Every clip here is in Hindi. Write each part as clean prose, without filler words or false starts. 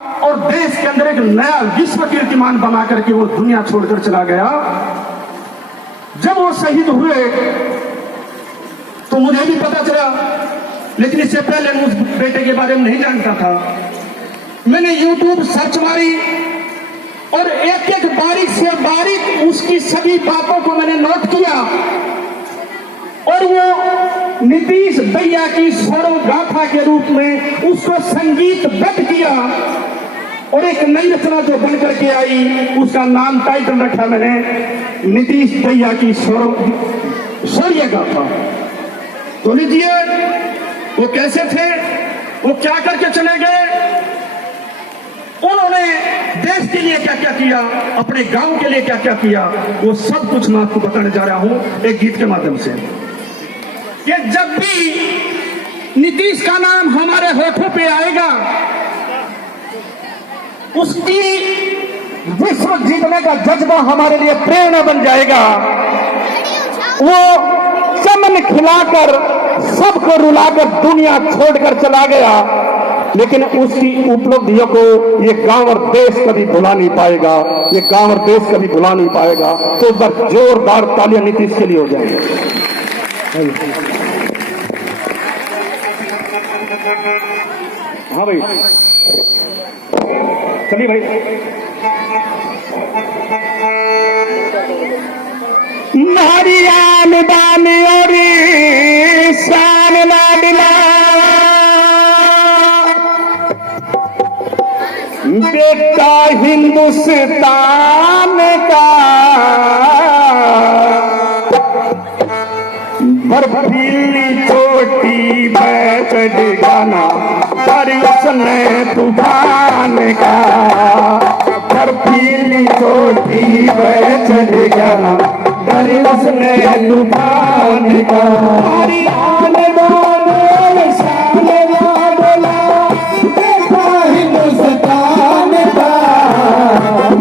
और देश के अंदर एक नया विश्व कीर्तिमान बना करके वो दुनिया छोड़कर चला गया। जब वो शहीद हुए तो मुझे भी पता चला, लेकिन इससे पहले मैं उस बेटे के बारे में नहीं जानता था। मैंने YouTube सर्च मारी और एक एक बारीक से बारीक उसकी सभी बातों को मैंने नोट किया और वो नीतीश भैया की सौरव गाथा के रूप में उसको संगीतबद्ध किया और एक नई रचना जो बन करके आई उसका नाम टाइटल रखा मैंने नीतीश भैया की शौर्य गाथा। तो लीजिए वो कैसे थे, वो क्या करके चले गए, उन्होंने देश के लिए क्या क्या किया, अपने गांव के लिए क्या क्या किया, वो सब कुछ मैं आपको बताने जा रहा हूं एक गीत के माध्यम से। कि जब भी नीतीश का नाम हमारे होठों पे आएगा उसकी विश्व जीतने का जज्बा हमारे लिए प्रेरणा बन जाएगा। वो चमन खिलाकर सबको रुलाकर दुनिया छोड़कर चला गया, लेकिन उसकी उपलब्धियों को ये गांव और देश कभी भुला नहीं पाएगा, ये गांव और देश कभी भुला नहीं पाएगा। तो बस जोरदार तालियां नीतीश के लिए हो जाएंगे। हाँ भाई, चलिए भाई। नारियान दानी और शान लाडला बेटा हिंदुस्तान का बर्फीली चोटी पे चढ़ गाना पर उसने तूफान का, बर्फीली चोटी पे चढ़ गाना पर उसने तूफान का। हरियाण बोले शान लाडला बेटा हिंदुस्तान का,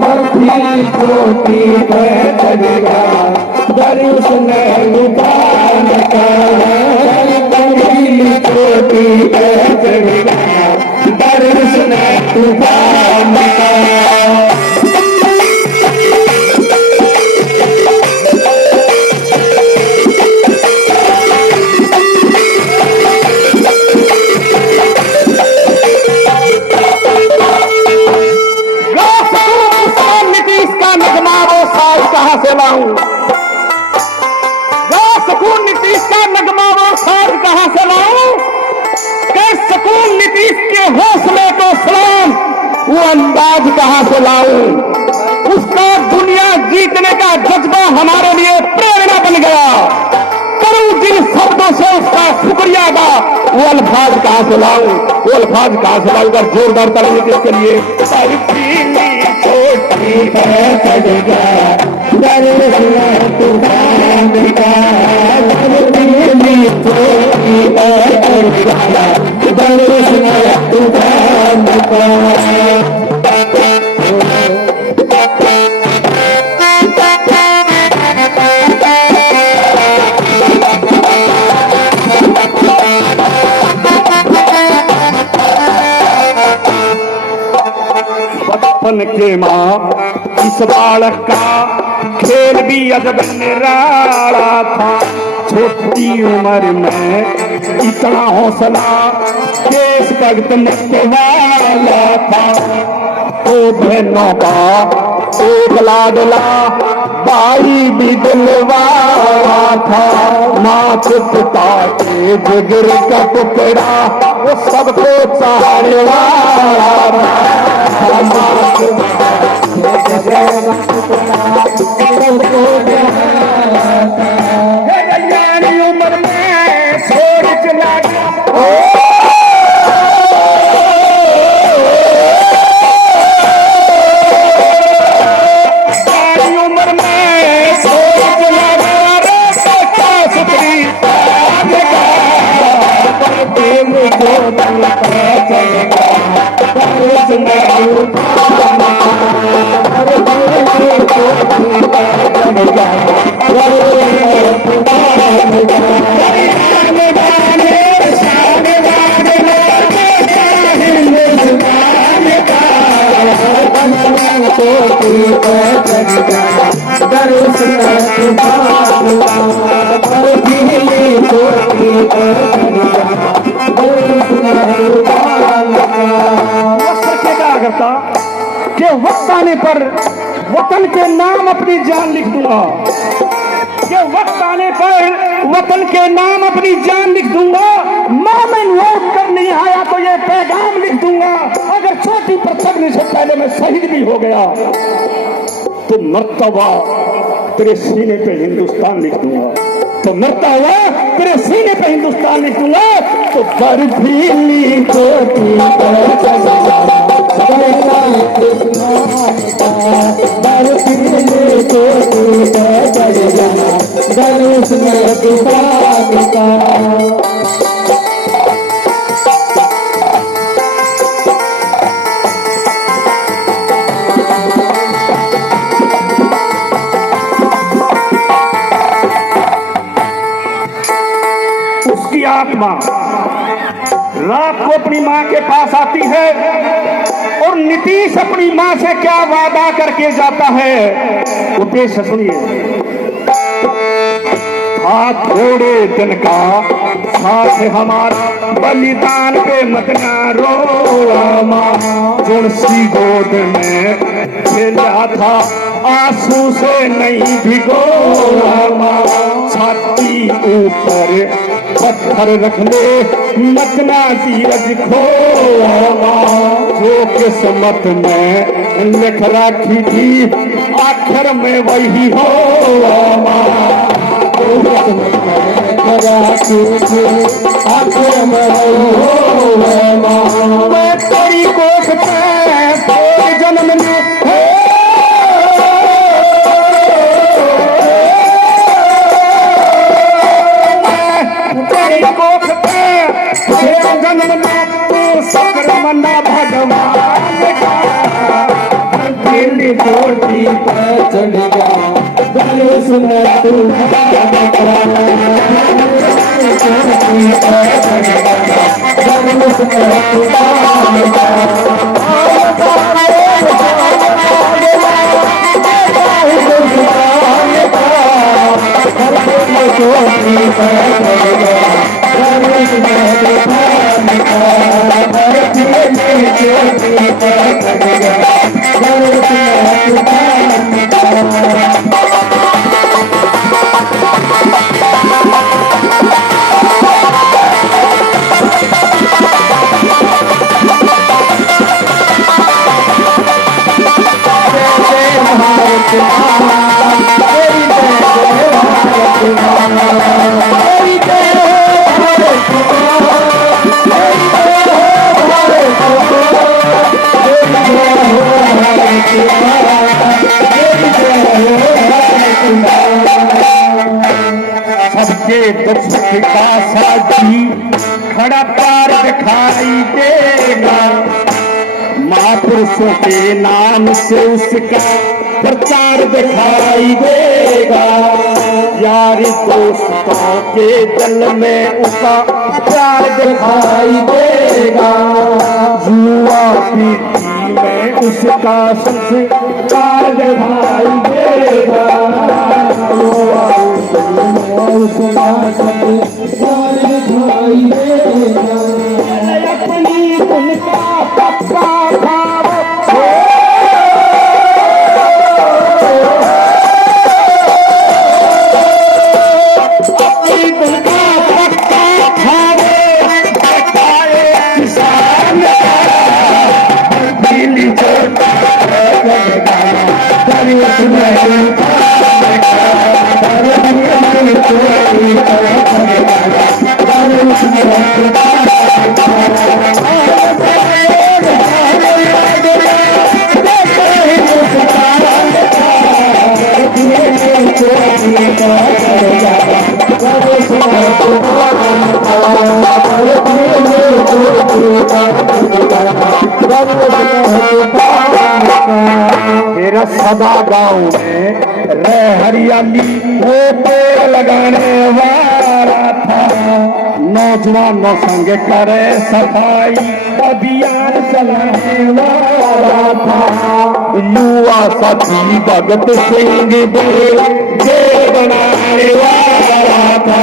बर्फीली चोटी पे चढ़ गाना पर उसने तूफान का, बर्फीली चोटी पे चढ़ गाना पर उसने तूफान का। सुकून नीतीश का नगमा वो साज कहां से लाऊं, सुकून नीतीश के हौसले को सलाम वो अंदाज कहां से लाऊं। उसका दुनिया जीतने का जज्बा हमारे लिए प्रेरणा बन गया। करूं जिन शब्दों से उसका शुक्रिया अदा, वो अल्फाज कहां से लाऊं, वो अल्फाज कहां से लाऊं। अगर जोरदार ताली नीतीश के लिए। छोटी बचपन के माँ इस बालक का खेल भी अजब निराला था। छोटी उम्र में इतना हौसला देश भगतने वाला था। ओ बहनों का एक लाडला भाई भी दिलवाला था। माँ पिता के जिगर का टुकड़ा वो सबको चाहने वाला था। उम्र में छोड़ चला उम्र में छोड़ चला चोटी पर चढ़ जाना दर्शन तुम्हारा बर्फीली चोटी पर चढ़ जाना दर्शन वस्त्र क्या करता कि वक्त आने पर वतन के नाम अपनी जान लिख दूंगा, कि वक्त आने पर वतन के नाम अपनी जान लिख दूंगा। मोमिन वोट कर नहीं आया तो ये पैगाम लिख दूंगा, अगर चोटी पर चढ़ने से पहले मैं शहीद भी हो गया तो मर्तबा तेरे सीने पे हिंदुस्तान लिख दूंगा, तो मर्तबा तेरे सीने पे हिंदुस्तान लिख दूंगा। तो बर्फीली चोटी पर चढ़ जाना बर्फीली चोटी पर चढ़ जाना दर्शन तुम्हारा। उसकी आत्मा रात को अपनी मां के पास आती है और नीतीश अपनी मां से क्या वादा करके जाता है वो पेश सुनिए। था थोड़े दिन का साथ हमारा बलिदान पे मत ना रो, तुलसी गोद में खेला था आंसू से नहीं भिगो, छाती ऊपर पत्थर रख ले मतना धीरज खो, जो किस्मत में लिख रखी थी आखिर में वही हो, आखिर में मैं तेरी कोख पे जन्म में जन्म में तू शुक्रमना भगवान बर्फीली चोटी पर चढ़ जा दर्शन तुम्हारा सबके दुख का साथी खड़ा पार दिखाई देगा, महापुरुषों के नाम से उसका प्रचार दिखाई देगा, यारी दोस्तों के दिल में उसका प्यार दिखाई देगा, जुआ पीती में उसका संस्कार दिखाई देगा, अपनी उनका पक्का भाव अपनी उनका पक्का भाव किसान दिल्ली मेरा सदा गाँव में रह हरियाली वो पेड़ लगाने वाला था, नौजवानों संग करे सफाई अभियान चलाने वाला था, युवा साथी भगत सिंह जे बनाने वाला था।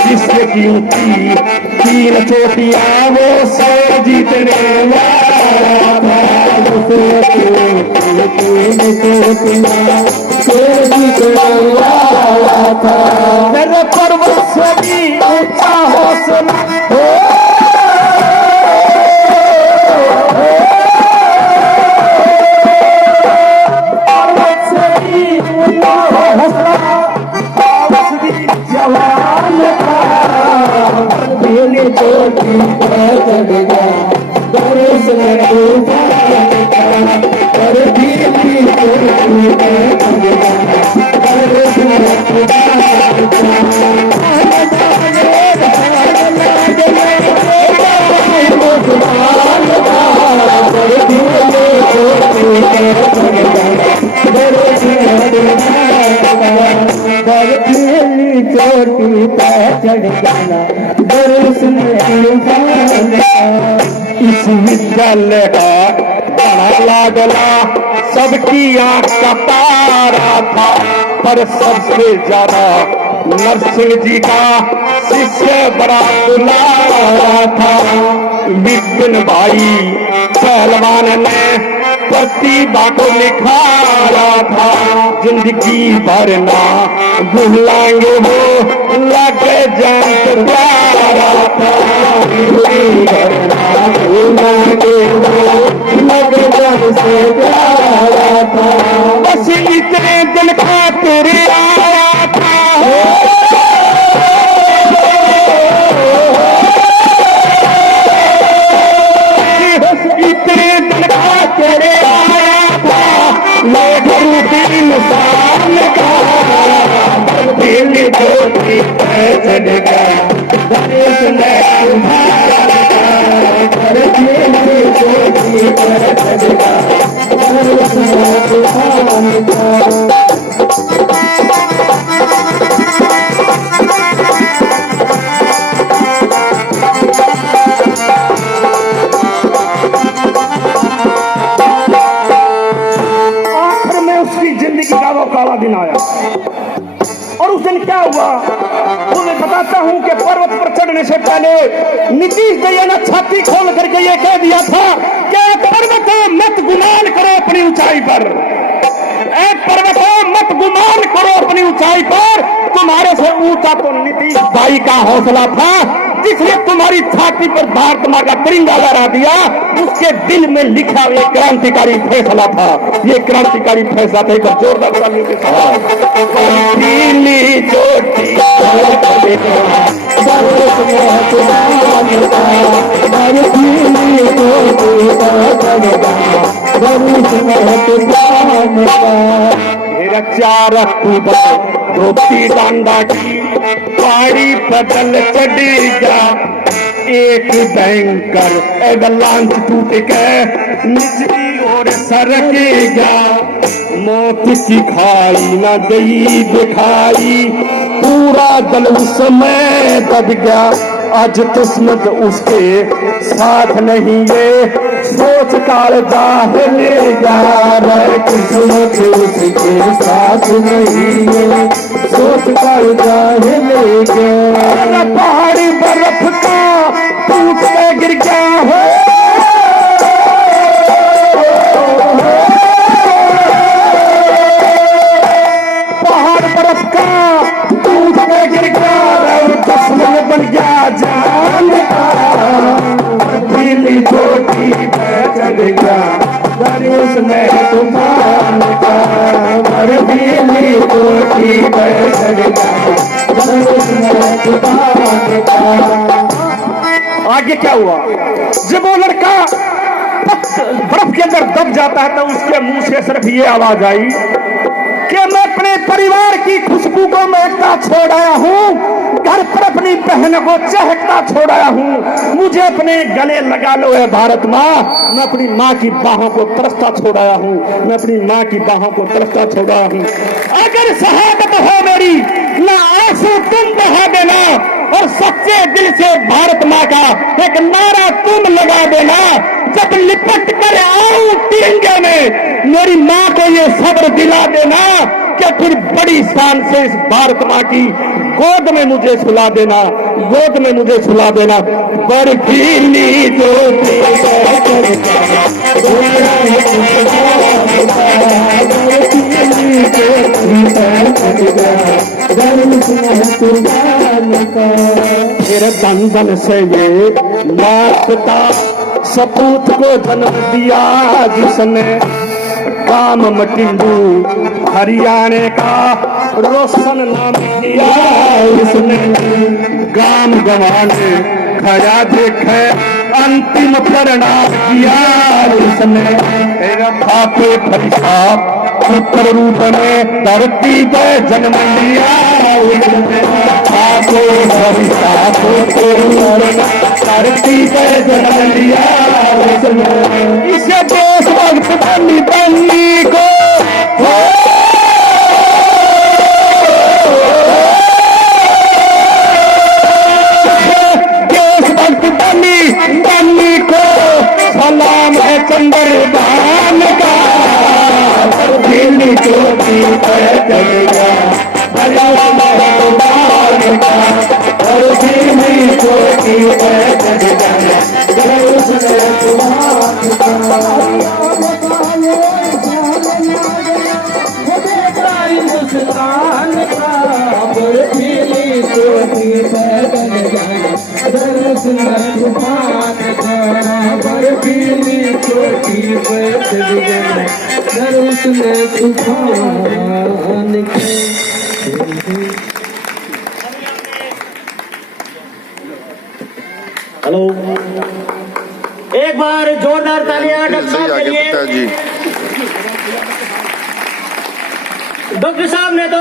जिसकी ऊंची 3 चोटियां वो 100 जीतने वाला था। मेरे पर्वत से भी ऊंचा हौसला हो। चोटी पर चढ़ जाना दर्शन इस विद्यालय का बड़ा लागला सबकी आंख का तारा था। पर सबसे ज्यादा नरसिंह जी का शिष्य बड़ा दुलारा था। विपिन भाई पहलवान ने प्रतिभा को निखारा था। जिंदगी भर ना भूलाएंगे वो लगे जान प्यारा था। जिंदगी भर ना भूलाएंगे वो लगे जान से प्यारा था। बस इतने दिन खातिर आया था। इतने दिन खातिर आया था। मैं दिन शाम का दिल चोटी चढ़ गया दर्शन चोटी चढ़ गया। काला दिन आया और उस दिन क्या हुआ वो मैं बताता हूं कि पर्वत पर चढ़ने से पहले नीतीश दैया ने छाती खोल करके ये कह दिया था कि पर्वतों मत गुमान करो अपनी ऊंचाई पर। पर्वतों मत गुमान करो अपनी ऊंचाई पर। तुम्हारे से ऊंचा तो नीतीश भाई का हौसला था जिसने तुम्हारी छाती पर भारत माँ का तिरंगा लहरा दिया। उसके दिल में लिखा ये क्रांतिकारी फैसला था। ये क्रांतिकारी फैसला था। एक जोरदार तालियों के साथ मेरा 4 अक्टूबर धोती डांडा की पहाड़ी बदल चढ़ेगा। एक बैंकर एवलांच टूट के निचली ओर सरकेगा। मौत की खाई न गई दिखाई पूरा दल उसमें दब गया। आज किस्मत उसके साथ नहीं ये सोच कार जाहिलेगा। किस्मत उसके साथ नहीं ये सोच कार जाहिलेगा। पहाड़ी बर्फ का टूट के गिर गया है। पहाड़ बर्फ का टूट के गिर गया। दुश्मन बन गया जान का। दिल्ली चोटी पे चढ़ गया दरिश में तूफान का। दिल्ली चोटी पे चढ़ गया दरिश में तूफान का। आगे क्या हुआ जब वो लड़का बर्फ के अंदर दब जाता है तो उसके मुंह से सिर्फ ये आवाज आई कि मैं अपने परिवार की खुशबू को महकता छोड़ आया हूँ। घर पर अपनी बहन को चहकता छोड़ आया हूँ। मुझे अपने गले लगा लो है भारत माँ। मैं अपनी माँ की बाहों को तरसता छोड़ आया हूँ। मैं अपनी माँ की बाहों को तरसता छोड़ आया हूँ। अगर शहादत हो मेरी ना आंसू तुम बहा देना और सच्चे दिल से भारत माँ का एक नारा तुम लगा देना। जब लिपट कर आऊं तिरंगे में मेरी माँ को ये सब्र दिला देना कि फिर बड़ी शान से इस भारत माँ की गोद में मुझे सुला देना, गोद में मुझे सुला देना। बर्फीली ज्योति फिर बंधन से ये लापता सपूत को जन्म दिया जिसने, काम मटिंडू हरियाणे का रोशन नाम किया इसने। गाम गंवाने खया देखे अंतिम परिणाम किया इसने। रखा के फरिश्ता पुत्र रूप में धरती पे जन्म लिया इसने। आपको फरिश्ता पुत्र रूप में धरती पे जन्म लिया इसने। इसे देशभक्त बनी बनी को देशभक्त बनी को सलाम है चंद्रभान का। दिल्ली ज्योति चलेगा और दिल्ली ज्योति हिंदुस्तान का बर्फीली चोटी पैदल जाना, दर्शन तूफान का बर्फीली चोटी पैदल जाना, दर्शन तूफान का। हेलो, एक बार जोरदार तालियां डॉक्टर साहब के लिए। जी डॉक्टर साहब ने तो